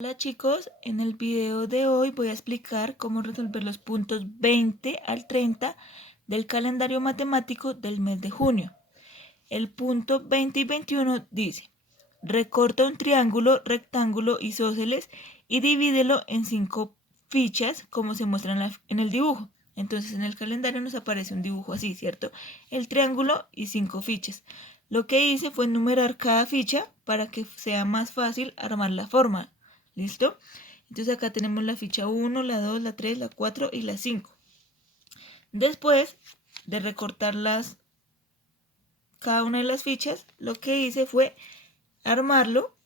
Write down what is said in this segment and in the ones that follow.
Hola chicos, en el video de hoy voy a explicar cómo resolver los puntos 20 al 30 del calendario matemático del mes de junio. El punto 20 y 21 dice: recorta un triángulo, rectángulo, isósceles y divídelo en 5 fichas como se muestra en el dibujo. Entonces en el calendario nos aparece un dibujo así, ¿cierto? El triángulo y 5 fichas. Lo que hice fue numerar cada ficha para que sea más fácil armar la forma. ¿Listo? Entonces acá tenemos la ficha 1, la 2, la 3, la 4 y la 5. Después de recortar cada una de las fichas, lo que hice fue armarlo.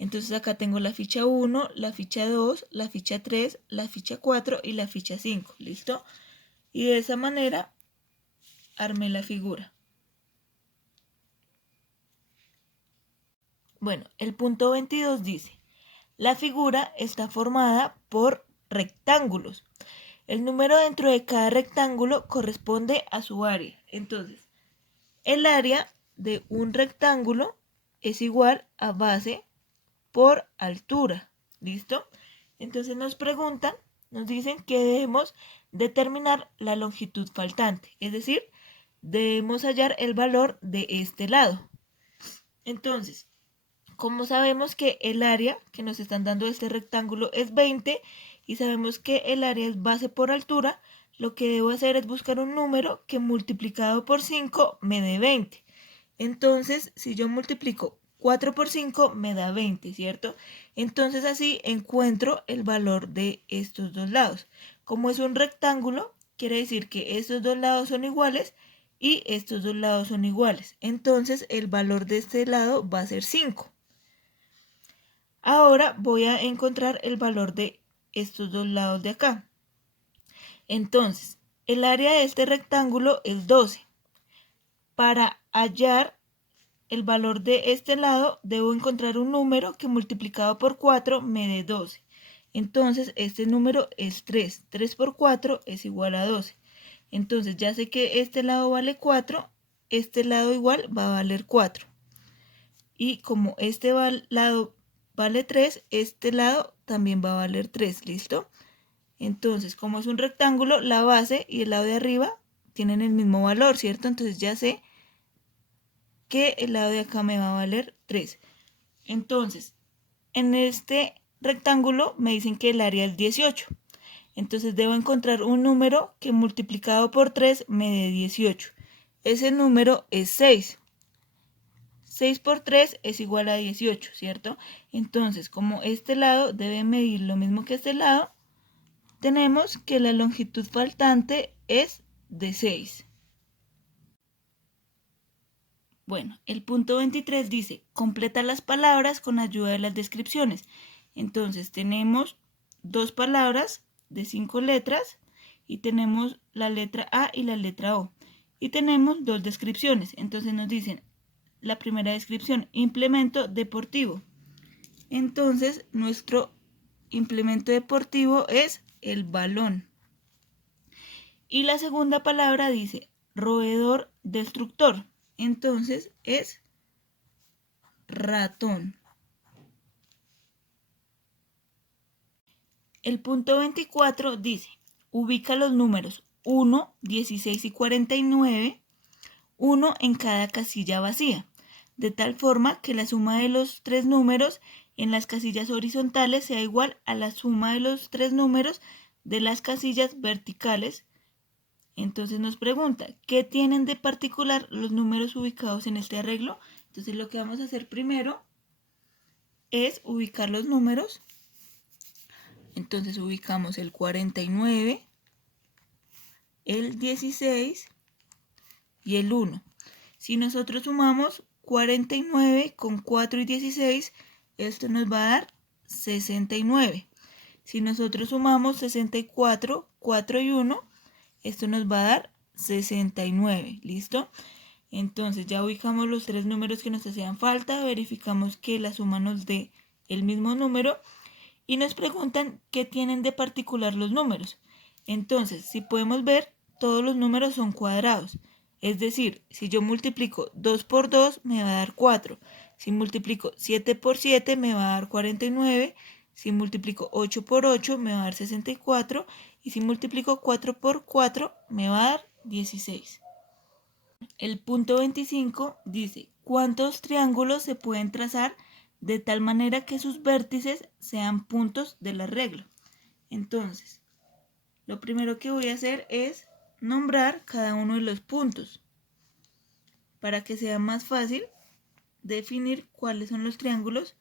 Entonces acá tengo la ficha 1, la ficha 2, la ficha 3, la ficha 4 y la ficha 5. ¿Listo? Y de esa manera armé la figura. Bueno, el punto 22 dice: la figura está formada por rectángulos. El número dentro de cada rectángulo corresponde a su área. Entonces, el área de un rectángulo es igual a base por altura. ¿Listo? Entonces nos dicen que debemos determinar la longitud faltante. Es decir, debemos hallar el valor de este lado. Entonces, como sabemos que el área que nos están dando este rectángulo es 20 y sabemos que el área es base por altura, lo que debo hacer es buscar un número que multiplicado por 5 me dé 20. Entonces, si yo multiplico 4 por 5 me da 20, ¿cierto? Entonces así encuentro el valor de estos dos lados. Como es un rectángulo, quiere decir que estos dos lados son iguales y estos dos lados son iguales. Entonces el valor de este lado va a ser 5. Ahora voy a encontrar el valor de estos dos lados de acá. Entonces, el área de este rectángulo es 12. Para hallar el valor de este lado, debo encontrar un número que multiplicado por 4 me dé 12. Entonces, este número es 3. 3 por 4 es igual a 12. Entonces, ya sé que este lado vale 4, este lado igual va a valer 4. Y como este lado vale 3, este lado también va a valer 3, ¿listo? Entonces, como es un rectángulo, la base y el lado de arriba tienen el mismo valor, ¿cierto? Entonces ya sé que el lado de acá me va a valer 3. Entonces, en este rectángulo me dicen que el área es 18. Entonces debo encontrar un número que multiplicado por 3 me dé 18. Ese número es 6. 6 por 3 es igual a 18, ¿cierto? Entonces, como este lado debe medir lo mismo que este lado, tenemos que la longitud faltante es de 6. Bueno, el punto 23 dice: completa las palabras con ayuda de las descripciones. Entonces, tenemos dos palabras de 5 letras y tenemos la letra A y la letra O. Y tenemos dos descripciones. Entonces nos dicen, la primera descripción: implemento deportivo. Entonces, nuestro implemento deportivo es el balón. Y la segunda palabra dice roedor destructor. Entonces es ratón. El punto 24 dice: ubica los números 1, 16 y 49, 1 en cada casilla vacía, de tal forma que la suma de los tres números en las casillas horizontales sea igual a la suma de los tres números de las casillas verticales. Entonces nos pregunta, ¿qué tienen de particular los números ubicados en este arreglo? Entonces lo que vamos a hacer primero es ubicar los números. Entonces ubicamos el 49, el 16 y el 1. Si nosotros sumamos 49 con 4 y 16, esto nos va a dar 69. Si nosotros sumamos 64, 4 y 1, esto nos va a dar 69. ¿Listo? Entonces ya ubicamos los tres números que nos hacían falta, verificamos que la suma nos dé el mismo número y nos preguntan qué tienen de particular los números. Entonces, si podemos ver, todos los números son cuadrados. Es decir, si yo multiplico 2 por 2 me va a dar 4. Si multiplico 7 por 7 me va a dar 49. Si multiplico 8 por 8 me va a dar 64 y si multiplico 4 por 4 me va a dar 16. El punto 25 dice, ¿cuántos triángulos se pueden trazar de tal manera que sus vértices sean puntos del arreglo? Entonces, lo primero que voy a hacer es nombrar cada uno de los puntos para que sea más fácil definir cuáles son los triángulos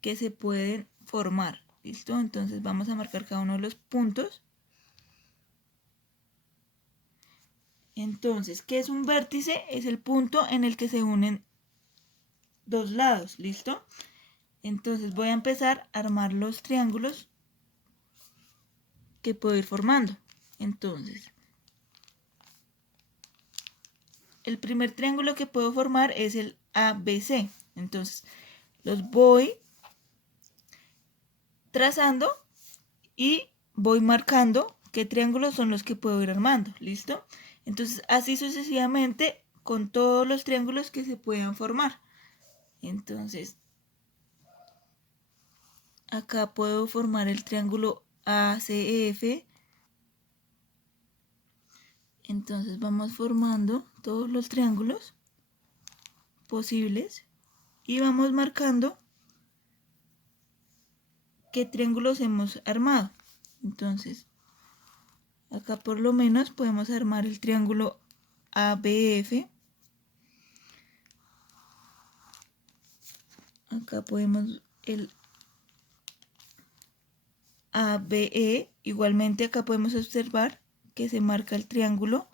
que se pueden formar. ¿Listo? Entonces vamos a marcar cada uno de los puntos. Entonces, ¿qué es un vértice? Es el punto en el que se unen dos lados. ¿Listo? Entonces voy a empezar a armar los triángulos que puedo ir formando. Entonces, el primer triángulo que puedo formar es el ABC. Entonces, los voy trazando y voy marcando qué triángulos son los que puedo ir armando. ¿Listo? Entonces, así sucesivamente con todos los triángulos que se puedan formar. Entonces, acá puedo formar el triángulo ACF. Entonces vamos formando todos los triángulos posibles y vamos marcando qué triángulos hemos armado. Entonces, acá por lo menos podemos armar el triángulo ABF. Acá podemos el ABE. Igualmente acá podemos observar que se marca el triángulo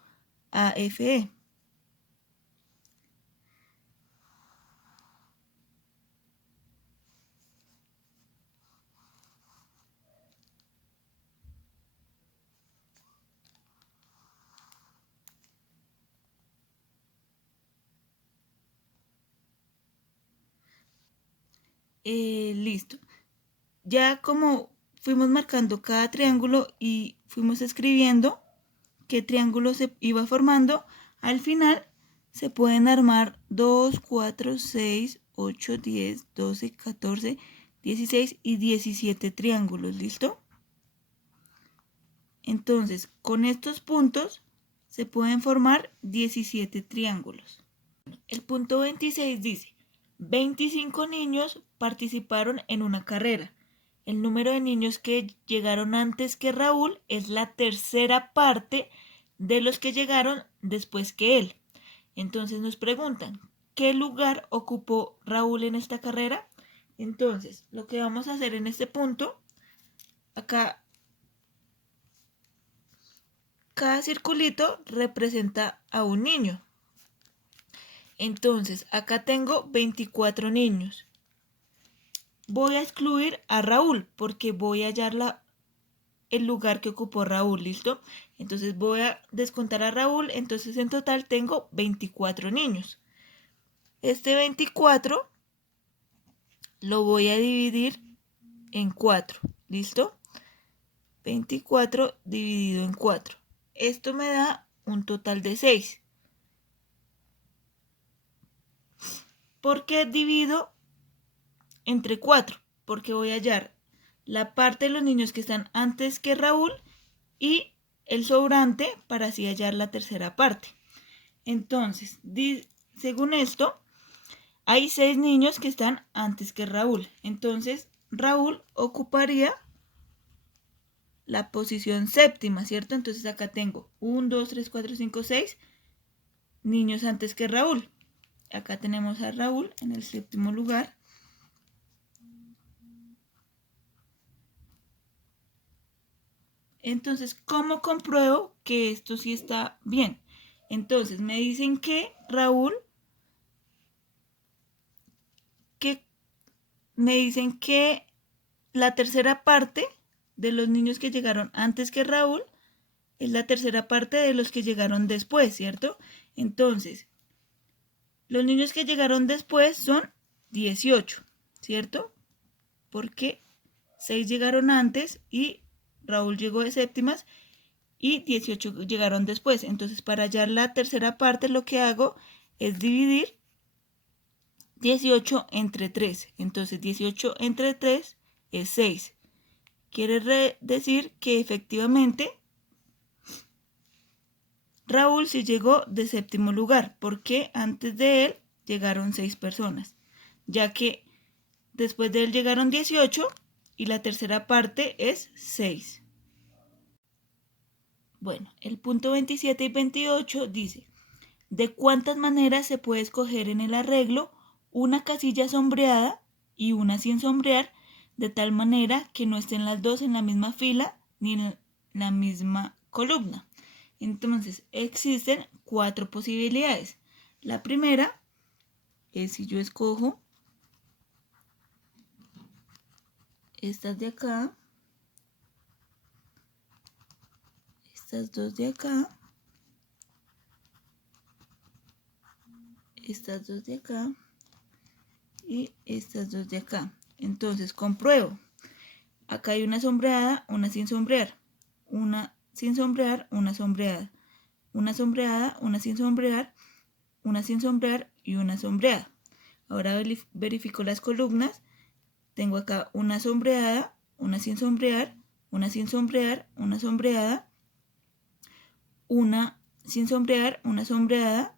AFE. Listo. Ya como fuimos marcando cada triángulo y fuimos escribiendo qué triángulo se iba formando, al final se pueden armar 2, 4, 6, 8, 10, 12, 14, 16 y 17 triángulos. ¿Listo? Entonces, con estos puntos se pueden formar 17 triángulos. El punto 26 dice, 25 niños participaron en una carrera. El número de niños que llegaron antes que Raúl es la tercera parte de los que llegaron después que él. Entonces nos preguntan, ¿qué lugar ocupó Raúl en esta carrera? Entonces, lo que vamos a hacer en este punto, acá cada circulito representa a un niño. Entonces, acá tengo 24 niños. Voy a excluir a Raúl porque voy a hallar el lugar que ocupó Raúl, ¿listo? Entonces voy a descontar a Raúl, entonces en total tengo 24 niños. Este 24 lo voy a dividir en 4, ¿listo? 24 dividido en 4. Esto me da un total de 6. ¿Por qué divido entre 4? Porque voy a hallar la parte de los niños que están antes que Raúl y el sobrante para así hallar la tercera parte. Entonces, según esto, hay 6 niños que están antes que Raúl. Entonces, Raúl ocuparía la posición séptima, ¿cierto? Entonces acá tengo 1, 2, 3, 4, 5, 6 niños antes que Raúl. Acá tenemos a Raúl en el séptimo lugar. Entonces, ¿cómo compruebo que esto sí está bien? Entonces, me dicen que Raúl, me dicen que la tercera parte de los niños que llegaron antes que Raúl es la tercera parte de los que llegaron después, ¿cierto? Entonces, los niños que llegaron después son 18, ¿cierto? Porque 6 llegaron antes y Raúl llegó de séptimas y 18 llegaron después. Entonces, para hallar la tercera parte, lo que hago es dividir 18 entre 3. Entonces, 18 entre 3 es 6. Quiere decir que efectivamente Raúl sí llegó de séptimo lugar, porque antes de él llegaron 6 personas, ya que después de él llegaron 18 y la tercera parte es 6. Bueno, el punto 27 y 28 dice: ¿de cuántas maneras se puede escoger en el arreglo una casilla sombreada y una sin sombrear, de tal manera que no estén las dos en la misma fila ni en la misma columna? Entonces, existen 4 posibilidades. La primera es si yo escojo estas de acá, estas dos de acá, estas dos de acá y estas dos de acá. Entonces, compruebo. Acá hay una sombreada, una sin sombrear, una sin sombrear, una sombreada, una sombreada, una sin sombrear, una sin sombrear y una sombreada. Ahora verifico las columnas. Tengo acá una sombreada, una sin sombrear, una sin sombrear, una sombreada, una sin sombrear, una sombreada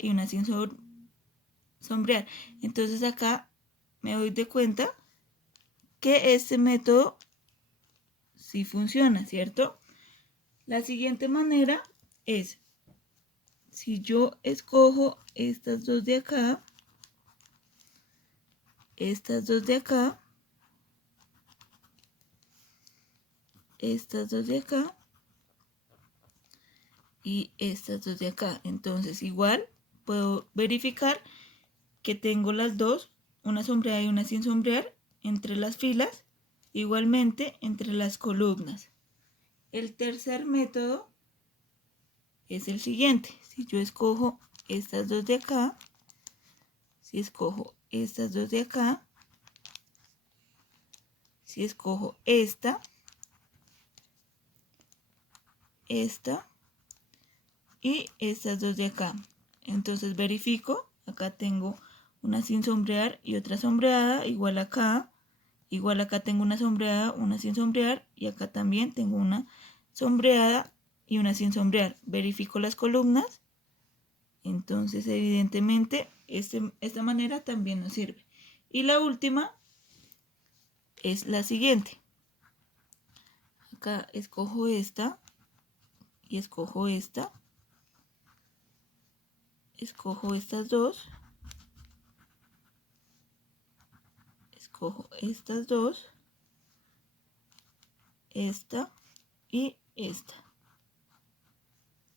y una sin sombrear. Entonces acá me doy de cuenta que este método sí funciona, ¿cierto? La siguiente manera es, si yo escojo estas dos de acá, estas dos de acá, estas dos de acá y estas dos de acá. Entonces igual puedo verificar que tengo las dos, una sombreada y una sin sombrear, entre las filas, igualmente entre las columnas. El tercer método es el siguiente. Si yo escojo estas dos de acá, si escojo estas dos de acá, si escojo esta y estas dos de acá, entonces verifico, acá tengo una sin sombrear y otra sombreada, igual acá tengo una sombreada, una sin sombrear y acá también tengo una sombreada y una sin sombrear. Verifico las columnas, entonces evidentemente esta manera también nos sirve. Y la última es la siguiente. Acá escojo esta y escojo esta. Escojo estas dos. Escojo estas dos. Esta y esta.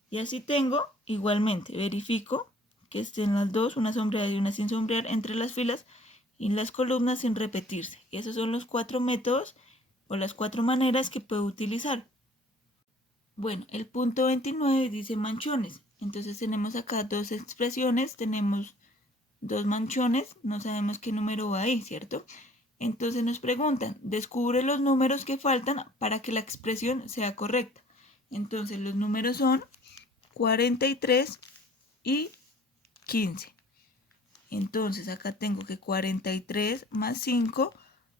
Y así tengo, igualmente, verifico que estén las dos, una sombreada y una sin sombrear, entre las filas y las columnas sin repetirse. Y esos son los 4 métodos o las 4 maneras que puedo utilizar. Bueno, el punto 29 dice manchones. Entonces tenemos acá dos expresiones, tenemos dos manchones, no sabemos qué número va ahí, ¿cierto? Entonces nos preguntan, descubre los números que faltan para que la expresión sea correcta. Entonces los números son 43 y 15. Entonces acá tengo que 43 más 5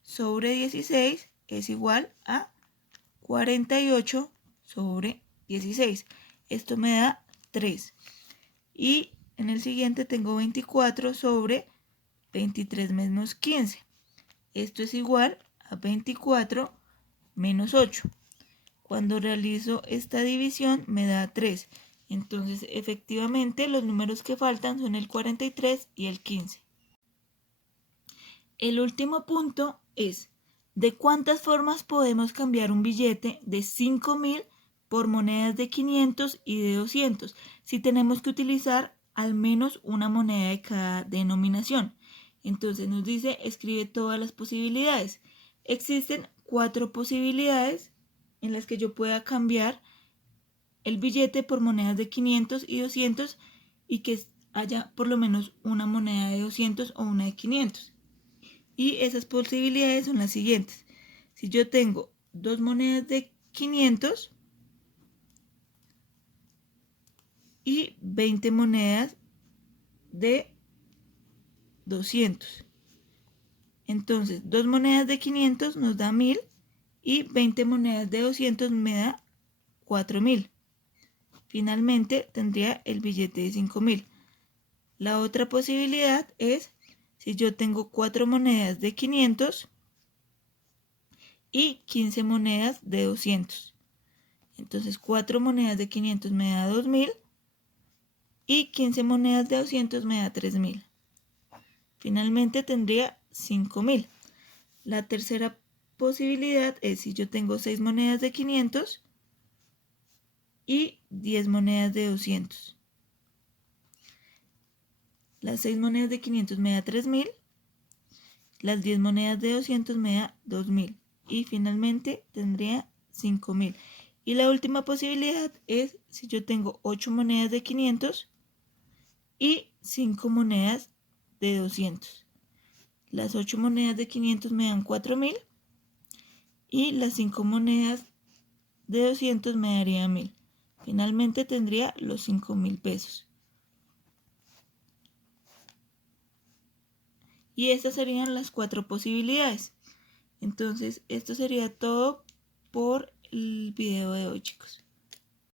sobre 16 es igual a 48 sobre 16. Esto me da 3. Y en el siguiente tengo 24 sobre 23 menos 15. Esto es igual a 24 menos 8. Cuando realizo esta división me da 3. Entonces, efectivamente, los números que faltan son el 43 y el 15. El último punto es, ¿de cuántas formas podemos cambiar un billete de 5.000 por monedas de 500 y de 200 si tenemos que utilizar al menos una moneda de cada denominación? Entonces nos dice, escribe todas las posibilidades. Existen 4 posibilidades en las que yo pueda cambiar el billete por monedas de 500 y 200 y que haya por lo menos una moneda de 200 o una de 500. Y esas posibilidades son las siguientes. Si yo tengo dos monedas de 500 y 20 monedas de 200. Entonces, 2 monedas de 500 nos da 1000 y 20 monedas de 200 me da 4000. Finalmente tendría el billete de 5000. La otra posibilidad es si yo tengo 4 monedas de 500 y 15 monedas de 200. Entonces 4 monedas de 500 me da 2000 y 15 monedas de 200 me da 3000. Finalmente tendría 5000. La tercera posibilidad es si yo tengo 6 monedas de 500 y 10 monedas de 200. Las 6 monedas de 500 me da 3000, las 10 monedas de 200 me da 2000 y finalmente tendría 5000. Y la última posibilidad es si yo tengo 8 monedas de 500 y 5 monedas de 200. Las 8 monedas de 500 me dan 4000 y las 5 monedas de 200 me daría 1000. Finalmente tendría los 5000 pesos. Y estas serían las 4 posibilidades. Entonces, esto sería todo por el video de hoy, chicos.